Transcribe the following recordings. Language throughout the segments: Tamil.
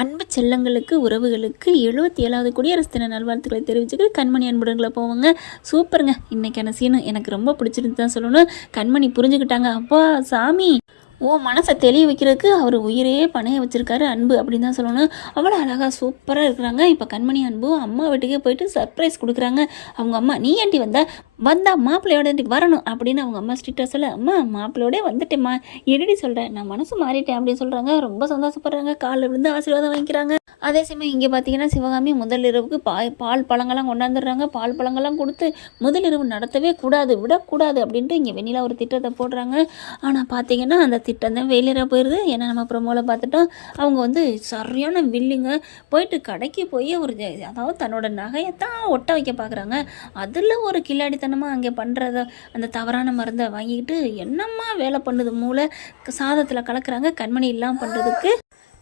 அன்பு செல்லங்களுக்கு உறவுகளுக்கு 77வது குடியரசு தின நல்வாழ்த்துக்களை தெரிவிச்சுக்கிட்டு கண்மணி அன்புடங்களை போவாங்க. சூப்பருங்க. இன்றைக்கான சீனு எனக்கு ரொம்ப பிடிச்சிருந்து தான் சொல்லணும். கண்மணி புரிஞ்சுக்கிட்டாங்க. அப்பா சாமி மனசை தெளிய வைக்கிறதுக்கு அவர் உயிரே பணைய வச்சுருக்காரு அன்பு அப்படின்னு தான் சொல்லணும். அவ்வளோ அழகாக சூப்பராக இருக்கிறாங்க. இப்போ கண்மணி அன்பு அம்மா வீட்டுக்கே போயிட்டு சர்ப்ரைஸ் கொடுக்குறாங்க. அவங்க அம்மா நீ ஏண்டி வந்தா மாப்பிள்ளையோட வரணும் அப்படின்னு அவங்க அம்மா ஸ்ட்ரிக்டாக சொல்ல, அம்மா மாப்பிள்ளையோடே வந்துட்டேம்மா என்னடி சொல்கிறேன், நான் மனசு மாறிட்டேன் அப்படின்னு சொல்கிறாங்க. ரொம்ப சந்தோஷப்படுறாங்க. காலில் விழுந்து ஆசீர்வாதம் வாங்கிக்கிறாங்க. அதே சமயம் இங்கே பார்த்தீங்கன்னா சிவகாமி முதல் இரவுக்கு பால் பழங்கள்லாம் கொண்டாந்துடுறாங்க. பால் பழங்கள்லாம் கொடுத்து முதல் இரவு நடத்தவே கூடாது, விடக்கூடாது அப்படின்ட்டு இங்கே வெண்ணிலா ஒரு திட்டத்தை போடுறாங்க. ஆனால் பார்த்தீங்கன்னா அந்த திட்டம் தான் ஃபெயிலியராக போயிடுது. ஏன்னா நம்ம ப்ரொமோவில் பார்த்துட்டோம், அவங்க சரியான வில்லிங்க. போயிட்டு கடைக்கு போய் அதாவது தன்னோட நகையத்தான் ஒட்ட வைக்க பார்க்குறாங்க. அதில் ஒரு கில்லாடித்தனமாக அங்கே பண்ணுறத அந்த தவறான மருந்தை வாங்கிக்கிட்டு என்னம்மா வேலை பண்ணுது மூளை சாதத்தில் கலக்கிறாங்க. கண்மணி இல்லாமல் பண்ணுறதுக்கு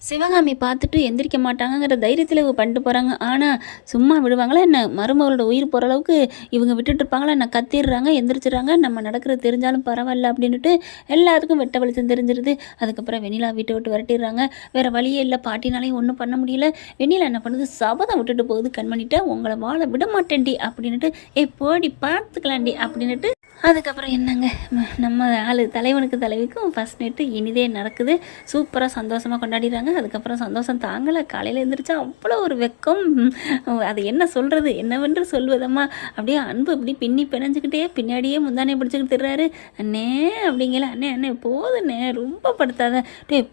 சிவகாமி பார்த்துட்டு எந்திரிக்க மாட்டாங்கங்கிற தைரியத்தில் இவங்க பண்ணிட்டு போகிறாங்க. ஆனால் சும்மா விடுவாங்களா என்ன? மருமகளோட உயிர் போகிற அளவுக்கு இவங்க விட்டுட்டு இருப்பாங்களா என்ன? கத்திடுறாங்க, எந்திரிச்சிடுறாங்க. நம்ம நடக்கிறது தெரிஞ்சாலும் பரவாயில்ல அப்படின்ட்டு எல்லாத்துக்கும் வெட்ட வெளிச்சம் தெரிஞ்சிருது. அதுக்கப்புறம் வெண்ணிலா வீட்டை விட்டு விரட்டிடுறாங்க. வேறு வழியே இல்லை, பாட்டினாலையும் ஒன்றும் பண்ண முடியல. வெண்ணிலா என்ன பண்ணுது, சபதம் விட்டுட்டு போகுது கண்மணிட்ட, உங்களை வாழ விட மாட்டேன்டி அப்படின்ட்டு, போடி பார்த்துக்கலாண்டி அப்படின்ட்டு. அதுக்கப்புறம் என்னங்க, நம்ம தலைவனுக்கு தலைவிக்கும் ஃபஸ்ட் நைட்டு இனிதே நடக்குது. சூப்பராக சந்தோஷமாக கொண்டாடிடுறாங்க. அதுக்கப்புறம் சந்தோஷம் தாங்கலை. காலையில் எழுந்திரிச்சா அவ்வளோ ஒரு வெக்கம். அது என்ன சொல்கிறது, என்னவென்று சொல்வதம்மா. அப்படியே அன்பு அப்படி பின்னி பிணைஞ்சிக்கிட்டே பின்னாடியே முந்தானே பிடிச்சிக்கிட்டு திடுறாரு. அண்ணே அப்படிங்கல, அண்ணே போதுண்ணே ரொம்ப படுத்தாத,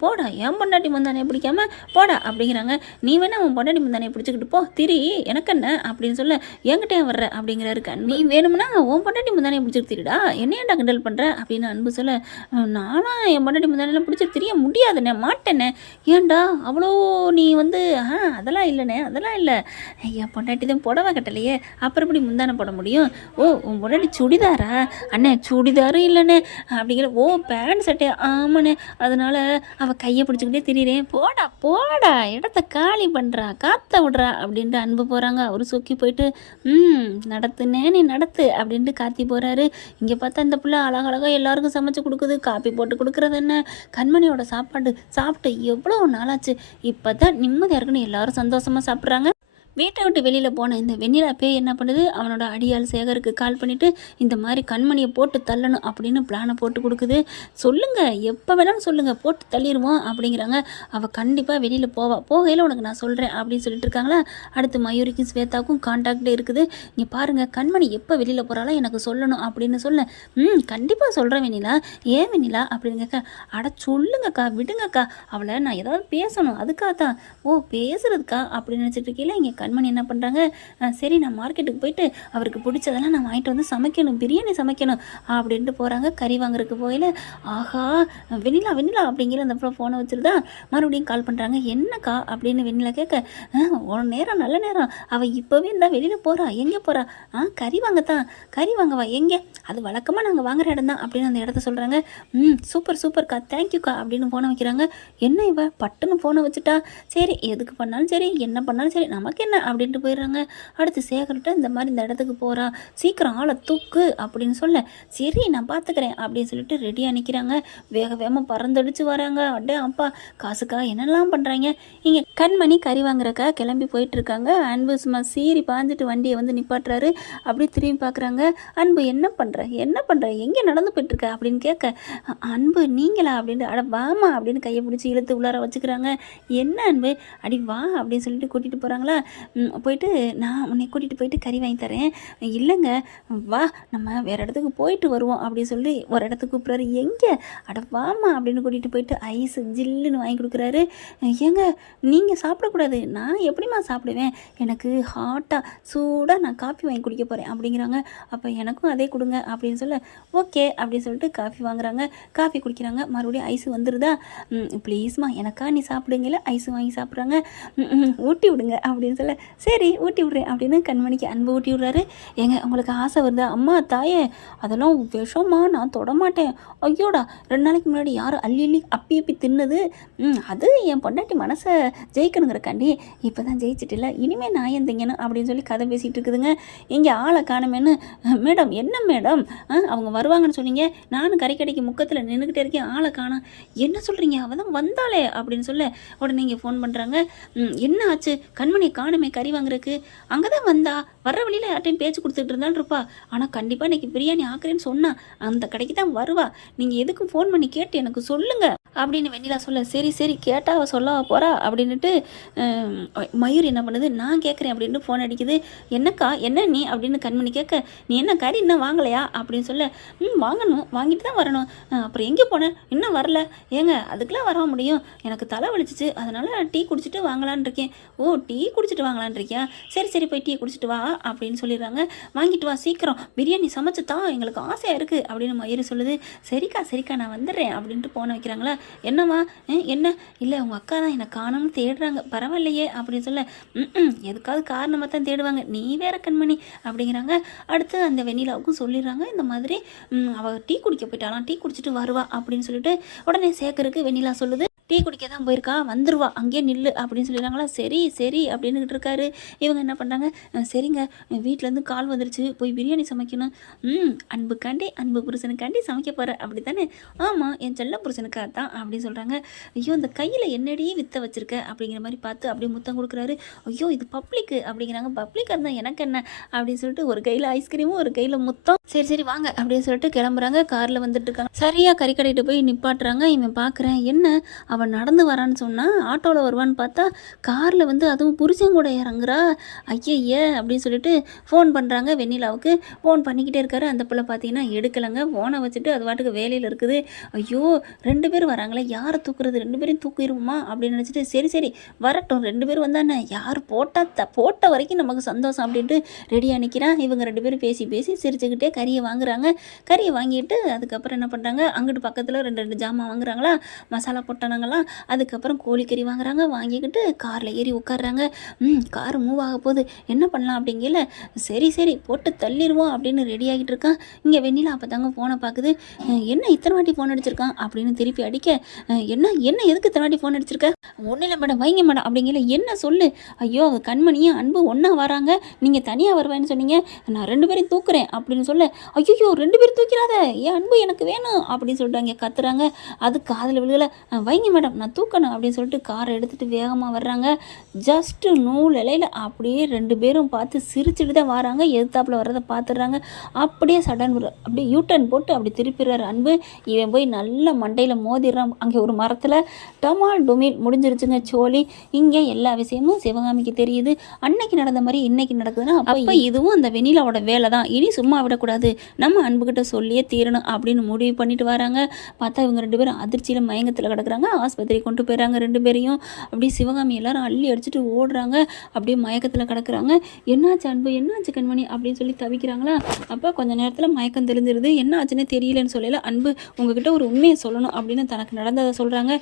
போடா என் பொண்டாட்டி முந்தானே பிடிக்காம போடா அப்படிங்கிறாங்க. நீ வேணா உன் பொண்டாட்டி முந்தானே பிடிச்சிக்கிட்டு போ, திரி எனக்கு என்ன அப்படின்னு சொல்ல, என்கிட்டே வர்ற அப்படிங்கிறாரு. நீ வேணும்னா உன் பொண்டாட்டி முந்தானே பிடிச்சிக்கிட்டு என்னையாண்டா கிண்டல் பண்ணுற அப்படின்னு அன்பு சொல்ல, நானா என் பொண்டாட்டி முந்தானெல்லாம் பிடிச்சி தெரிய முடியாதுண்ணே, மாட்டேனே. ஏன்டா அவ்வளோ நீ அதெல்லாம் இல்லைண்ணே, அதெல்லாம் இல்லை. என் பொண்டாட்டி தான் புடவை கட்டலையே, அப்புறம் எப்படி முந்தானை போட முடியும்? உன் பொண்டாட்டி சுடிதாரா? அண்ணே சுடிதாரும் இல்லைண்ணே அப்படிங்கிற. பேண்ட் சட்டையா? ஆமாண்ணே, அதனால அவள் கையை பிடிச்சிக்கிட்டே திரியிறேன். போடா இடத்த காலி பண்ணுறா, காத்த விடுறா அப்படின்ட்டு அன்பு போகிறாங்க. அவரு சொக்கி போயிட்டு நடத்துனே நீ நடத்து அப்படின்ட்டு காத்தி போகிறாரு. இங்கே பார்த்தா இந்த பிள்ளை அழகழகாக எல்லாருக்கும் சமைச்சு கொடுக்குது. காப்பி போட்டு கொடுக்குறது என்ன? கண்மணியோட சாப்பாடு சாப்பிட்டு எவ்வளோ நாளாச்சு, இப்போ தான் நிம்மதியாக இருக்குன்னு எல்லாரும் சந்தோஷமாக சாப்பிட்றாங்க. வீட்டை விட்டு வெளியில் போன இந்த வெண்ணிலா பேய் என்ன பண்ணுது, அவனோட அடியாள் சேகருக்கு கால் பண்ணிவிட்டு இந்த மாதிரி கண்மணியை போட்டு தள்ளணும் அப்படின்னு பிளானை போட்டு கொடுக்குது. சொல்லுங்கள், எப்போ வேணாலும் சொல்லுங்கள், போட்டு தள்ளிடுவோம் அப்படிங்கிறாங்க. அவள் கண்டிப்பாக வெளியில் போகையில் உனக்கு நான் சொல்கிறேன் அப்படின்னு சொல்லிட்டு இருக்காங்களா. அடுத்து மயூரிக்கும் ஸ்வேதாவுக்கும் கான்டாக்ட் இருக்குது. இங்கே பாருங்கள், கண்மணி எப்போ வெளியில் போகிறாளோ எனக்கு சொல்லணும் அப்படின்னு சொல்ல, கண்டிப்பாக சொல்கிறேன் வெண்ணிலா. ஏன் வெண்ணிலா அப்படின்னு கேட்க, அட சொல்லுங்கக்கா, விடுங்கக்கா, அவளை நான் ஏதாவது பேசணும் அதுக்காக தான். பேசுறதுக்கா அப்படின்னு நினச்சிட்டு இருக்கீங்களா. இங்கே கண்மணி என்ன பண்ணுறாங்க, சரி நான் மார்க்கெட்டுக்கு போயிட்டு அவருக்கு பிடிச்சதெல்லாம் நான் வாங்கிட்டு வந்து சமைக்கணும், பிரியாணி சமைக்கணும் அப்படின்ட்டு போகிறாங்க. கறி வாங்குறதுக்கு போயில, ஆஹா வெண்ணிலா அப்படிங்கிற அந்த ஃபோனை வச்சுருதா. மறுபடியும் கால் பண்ணுறாங்க. என்னக்கா அப்படின்னு வெண்ணிலா கேட்க, ஒரு நேரம் நல்ல நேரம், அவள் இப்போவே இருந்தால் வெளியில் போகிறா. எங்கே போகிறா? கறி வாங்கத்தான். கறி வாங்கவா? எங்கே? அது வழக்கமாக நாங்கள் வாங்குகிற இடம் தான் அப்படின்னு அந்த இடத்த சொல்கிறாங்க. சூப்பர்க்கா, தேங்க்யூக்கா அப்படின்னு ஃபோனை வைக்கிறாங்க. என்ன இவ பட்டுன்னு ஃபோனை வச்சுட்டா. சரி எதுக்கு பண்ணாலும் சரி, என்ன பண்ணாலும் சரி, நமக்கு என்ன அப்படின்ட்டு போயிடுறாங்க. அடுத்து சேகர்கிட்ட இந்த மாதிரி இந்த இடத்துக்கு போகிறா, சீக்கிரம் ஆளை தூக்கு அப்படின்னு சொல்ல, சரி நான் பார்த்துக்கிறேன் அப்படின்னு சொல்லிட்டு ரெடியாக நிற்கிறாங்க. வேகமாக பறந்தடிச்சு வராங்க. அடே அப்பா, காசுக்காக என்னெல்லாம் பண்ணுறாங்க. இங்கே கண்மணி கறி வாங்குறக்கா கிளம்பி போயிட்டுருக்காங்க. அன்பு சும்மா சீறி பாஞ்சிட்டு வண்டியை நிப்பாட்டுறாரு. அப்படியே திரும்பி பார்க்குறாங்க. அன்பு என்ன பண்ணுற எங்கே நடந்து போயிட்டுருக்க அப்படின்னு கேட்க, அன்பு நீங்களா அப்படின்ட்டு, அட வாமா அப்படின்னு கையை பிடிச்சி இழுத்து உள்ளார வச்சுக்கிறாங்க. என்ன அன்பு, அடி வா அப்படின்னு சொல்லிட்டு கூட்டிகிட்டு போகிறாங்களா. போயிட்டு நான் உன்னை கூட்டிகிட்டு போயிட்டு கறி வாங்கி தரேன். இல்லைங்க வா நம்ம வேறு இடத்துக்கு போயிட்டு வருவோம் அப்படின்னு சொல்லி ஒரு இடத்துக்கு கூப்பிட்றாரு. எங்கே? அட வாமா அப்படின்னு கூட்டிகிட்டு போயிட்டு ஐஸ் ஜில்லுன்னு வாங்கி கொடுக்குறாரு. ஏங்க நீங்கள் சாப்பிடக்கூடாது, நான் எப்படிம்மா சாப்பிடுவேன், எனக்கு ஹாட்டாக சூடாக நான் காஃபி வாங்கி குடிக்க போகிறேன் அப்படிங்கிறாங்க. அப்போ எனக்கும் அதே கொடுங்க அப்படின்னு சொல்ல, ஓகே அப்படின்னு சொல்லிட்டு காஃபி வாங்குறாங்க. காஃபி குடிக்கிறாங்க. மறுபடியும் ஐஸ் வந்துடுதா. ப்ளீஸ்மா எனக்கா நீ சாப்பிடுங்கல ஐஸ் வாங்கி சாப்பிட்றாங்க. ஊட்டி விடுங்க அப்படின்னு சொல்ல, சொல்ல சரி ஊட்டி விட்றேன் அப்படின்னு கண்மணிக்கு அன்பு ஊட்டி விட்றாரு. ஏங்க உங்களுக்கு ஆசை வருதா? அம்மா தாயே அதெல்லாம் விஷமா, நான் தொடமாட்டேன். ஐயோடா 2 நாளைக்கு முன்னாடி யாரும் அள்ளி அள்ளி அப்பி அப்பி தின்னது, அது என் பொண்டாட்டி மனசை ஜெயிக்கணுங்கிறக்காண்டி இப்போ தான் ஜெயிச்சிட்டில்ல, இனிமேல் நான் ஏன் திங்கணும் அப்படின்னு சொல்லி கதை பேசிகிட்டு இருக்குதுங்க. இங்கே ஆளை காணுமேன்னு மேடம் என்ன மேடம் அவங்க வருவாங்கன்னு சொன்னீங்க, நானும் கறிக்கடைக்கு முக்கத்தில் நின்றுக்கிட்டே இருக்கேன், ஆளை காணோம். என்ன சொல்கிறீங்க, அவள் தான் வந்தாளே அப்படின்னு சொல்ல உடனே இங்கே ஃபோன் பண்ணுறாங்க. என்ன ஆச்சு, கண்மணியை காணுமே கறி வாங்குறதுக்கு, அங்கே தான் வந்தா, வர்ற வழியில் யார்ட்டையும் பேச்சு கொடுத்துட்டு இருந்தாலும் இருப்பா, ஆனால் கண்டிப்பாக இன்றைக்கி பிரியாணி ஆக்குறேன்னு சொன்னா, அந்த கடைக்கு தான் வருவா, நீங்கள் எதுக்கும் ஃபோன் பண்ணி கேட்டு எனக்கு சொல்லுங்கள் அப்படின்னு வெண்ணிலா சொல்ல சரி சரி கேட்டா அவள் சொல்ல போகிறா அப்படின்ட்டு மயூர் என்ன பண்ணுது, நான் கேட்குறேன் அப்படின்ட்டு ஃபோன் அடிக்குது. என்னக்கா என்ன நீ அப்படின்னு கண்மணி கேட்க, நீ என்ன கறி இன்னும் வாங்கலையா அப்படின்னு சொல்ல வாங்கணும், வாங்கிட்டு தான் வரணும், அப்புறம் எங்கே போனேன் இன்னும் வரல, ஏங்க அதுக்கெலாம் வர முடியும், எனக்கு தலை வலிச்சிச்சு அதனால் டீ குடிச்சிட்டு வாங்கலான் இருக்கேன். ஓ டீ குடிச்சிட்டு வாங்கலான் இருக்கியா, சரி சரி போய் டீ குடிச்சிட்டு வா அப்படின்னு சொல்லிடுறாங்க. வாங்கிட்டு வா சீக்கிரம், பிரியாணி சமைச்சு தான் எங்களுக்கு ஆசையாக இருக்குது அப்படின்னு மயூர் சொல்லுது. சரிக்கா சரிக்கா நான் வந்துடுறேன் அப்படின்ட்டு போன வைக்கிறாங்களா. என்னம்மா என்ன, இல்லை உங்கள் அக்கா தான் என்னை காணோம்னு தேடுறாங்க, பரவாயில்லையே அப்படின்னு சொல்ல எதுக்காவது காரணமாக தான் தேடுவாங்க, நீ வேற கண்மணி அப்படிங்கிறாங்க. அடுத்து அந்த வெண்ணிலாவுக்கும் சொல்லிடுறாங்க இந்த மாதிரி அவள் டீ குடிக்க போயிட்டாலாம், டீ குடிச்சிட்டு வருவா அப்படின்னு சொல்லிட்டு உடனே சேகருக்கு வெண்ணிலா சொல்லுது, டீ குடிக்க தான் போயிருக்கா வந்துருவா அங்கேயே நில்லு அப்படின்னு சொல்லிடுறாங்களா. சரி சரி அப்படின்னுக்கிட்டு இருக்காரு. இவங்க என்ன பண்ணுறாங்க, சரிங்க வீட்டிலேருந்து கால் வந்துருச்சு போய் பிரியாணி சமைக்கணும், அன்புக்காண்டி அன்பு புருஷனுக்காண்டி சமைக்க போகிற அப்படி தானே, ஆமாம் என் செல்ல புருஷனுக்காக தான் அப்படின்னு சொல்கிறாங்க. ஐயோ இந்த கையில் என்னடியே விற்ற வச்சுருக்க அப்படிங்கிற மாதிரி பார்த்து அப்படியே முத்தம் கொடுக்குறாரு. ஐயோ இது பப்ளிக்கு அப்படிங்கிறாங்க. பப்ளிக்காக இருந்தால் எனக்கு என்ன அப்படின்னு சொல்லிட்டு ஒரு கையில் ஐஸ்கிரீமும் ஒரு கையில் முத்தம். சரி சரி வாங்க அப்படின்னு சொல்லிட்டு கிளம்புறாங்க. காரில் வந்துட்டு இருக்காங்க. சரியாக கறிக்கடையிட்டு போய் நிப்பாட்டுறாங்க. இவன் பார்க்குறேன் என்ன அவன் நடந்து வரான்னு சொன்னால் ஆட்டோவில் வருவான்னு பார்த்தா காரில் வந்து அதுவும் புருஷன் கூட இறங்குறா, ஐய அப்படின்னு சொல்லிட்டு ஃபோன் பண்ணுறாங்க. வெண்ணிலாவுக்கு ஃபோன் பண்ணிக்கிட்டே இருக்காரு. அந்த பிள்ளை பார்த்தீங்கன்னா எடுக்கலைங்க, ஃபோனை வச்சுட்டு அது வாட்டுக்கு வேலையில் இருக்குது. ஐயோ 2 பேர் வராங்களே யாரை தூக்குறது, 2 பேரையும் தூக்கிடுவோமா அப்படின்னு நினச்சிட்டு சரி சரி வரட்டும் 2 பேர் வந்தானே யார் போட்ட வரைக்கும் நமக்கு சந்தோஷம் அப்படின்ட்டு ரெடியாக நிற்கிறான். இவங்க 2 பேரும் பேசி பேசி சிரிச்சுக்கிட்டே கறியை வாங்குறாங்க. கறியை வாங்கிட்டு அதுக்கப்புறம் என்ன பண்ணுறாங்க, அங்கிட்டு பக்கத்தில் 2 ஜாமான் வாங்குறாங்களா, மசாலா பொட்டணங்கள்லாம், அதுக்கப்புறம் கோழிக்கறி வாங்குறாங்க. வாங்கிக்கிட்டு காரில் ஏறி உட்காடுறாங்க. கார் மூவ் ஆக போகுது, என்ன பண்ணலாம் அப்படிங்கல, சரி சரி போட்டு தள்ளிடுவோம் அப்படின்னு ரெடி ஆகிட்டு இருக்கான். இங்கே வெண்ணிலா அப்போ தாங்க ஃபோனை பார்க்குது. என்ன இத்தனை வாட்டி ஃபோன் அடிச்சிருக்கான் அப்படின்னு திருப்பி அடிக்க, என்ன என்ன எதுக்கு இத்தனை வாட்டி ஃபோன் அடிச்சிருக்க, ஒன்றும் இல்லை மேடம் வைங்க மேடம் அப்படிங்கல, என்ன சொல்லு, ஐயோ கண்மணியும் அன்பு ஒன்றா வராங்க, நீங்கள் தனியாக வருவேன்னு சொன்னீங்க, நான் 2 பேரையும் தூக்குறேன் அப்படின்னு சொல்ல, ஐயோ 2 பேரும் தூக்கிறாத என் அன்பு எனக்கு வேணும் அப்படின்னு சொல்லிட்டு அங்கே கத்துறாங்க. அது காதில் விழுகலை. வைங்க மேடம் நான் தூக்கணும் அப்படின்னு சொல்லிட்டு காரை எடுத்துகிட்டு வேகமாக வர்றாங்க. ஜஸ்ட்டு நூல் இலையில் அப்படியே 2 பேரும் பார்த்து சிரிச்சுட்டு தான் வராங்க. எதிர்த்தாப்பில் வர்றதை பார்த்துடுறாங்க. அப்படியே சடன் அப்படியே யூட்டர்ன் போட்டு அப்படி திருப்பிடுறாரு அன்பு. இவன் போய் நல்ல மண்டையில் மோதிடுறான். அங்கே ஒரு மரத்தில் டமால் டுமில் முடிஞ்சிருச்சுங்க சோழி. இங்கே எல்லா விஷயமும் சிவகாமிக்கு தெரியுது. அன்னைக்கு நடந்த மாதிரி இன்னைக்கு நடக்குதுன்னா அப்போ இதுவும் அந்த வெண்ணிலாவோட வேலை தான், இனி சும்மா விடக்கூடாது, நம்ம அன்புக்கிட்ட சொல்லியே தீரணும் அப்படின்னு முடிவு பண்ணிட்டு வராங்க. பார்த்தா இவங்க 2 பேரும் அதிர்ச்சியில் மயங்கத்தில் கிடக்குறாங்க. ஆஸ்பத்திரி கொண்டு போயிடறாங்க 2 பேரையும். அப்படியே சிவகாமி எல்லாரும் அள்ளி அடிச்சுட்டு ஓடுறாங்க. அப்படியே மயக்கத்தில் கிடக்குறாங்க. என்னாச்சு அன்பு என்னாச்சு கண்மணி அப்படின்னு சொல்லி தவிக்கிறாங்களா. அப்போ கொஞ்ச நேரத்தில் மயக்கம் தெளிஞ்சிருது. என்ன ஆச்சுன்னே தெரியலன்னு சொல்லல. அன்பு உங்ககிட்ட ஒரு உண்மையை சொல்லணும் அப்படின்னு தனக்கு நடந்ததை சொல்கிறாங்க.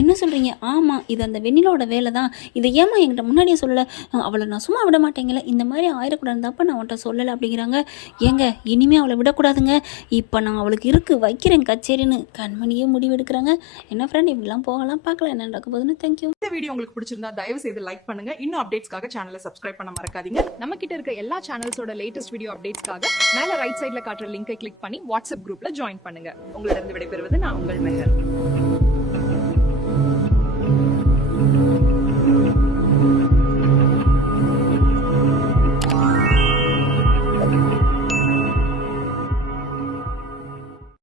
என்ன சொல்கிறீங்க, ஆமாம் இது அந்த வெண்ணிலோட வேலை தான், இதை ஏமா என்கிட்ட முன்னாடியே சொல்லலை, அவளை நான் சும்மா விட மாட்டேங்கல, இந்த மாதிரி ஆயிடக்கூடாதுப்ப நான் அவன்கிட்ட சொல்லலை அப்படிங்கிறாங்க. ஏங்க இனிமேல் அவளை விடக்கூடாதுங்க, இப்போ நான் அவளுக்கு வைக்கிறேன் கச்சேரின்னு கண்மணியே முடிவெடுக்கிறாங்க. என்ன ஃப்ரெண்ட் இப்படிலாம் போகலாம், பார்க்கலாம் என்ன நடக்க போகுதுன்னு. தேங்க்யூ. இந்த வீடியோ உங்களுக்கு பிடிச்சிருந்தா தயவு செய்து லைக் பண்ணுங்க. இன்னும் அப்டேட்ஸ்க்காக சேனலை சப்ஸ்கிரைப் பண்ண மறக்காதீங்க. நம்ம கிட்ட இருக்க எல்லா சேனல்ஸோட லேட்டஸ்ட் வீடியோ அப்டேட்ஸ்க்காக மேல ரைட் சைடுல காட்டுற லிங்கை கிளிக் பண்ணி வாட்ஸ்அப் குரூப்ல ஜாயின் பண்ணுங்க. உங்களிடம் விடைபெறுவது நான் உங்கள் மெஹர்.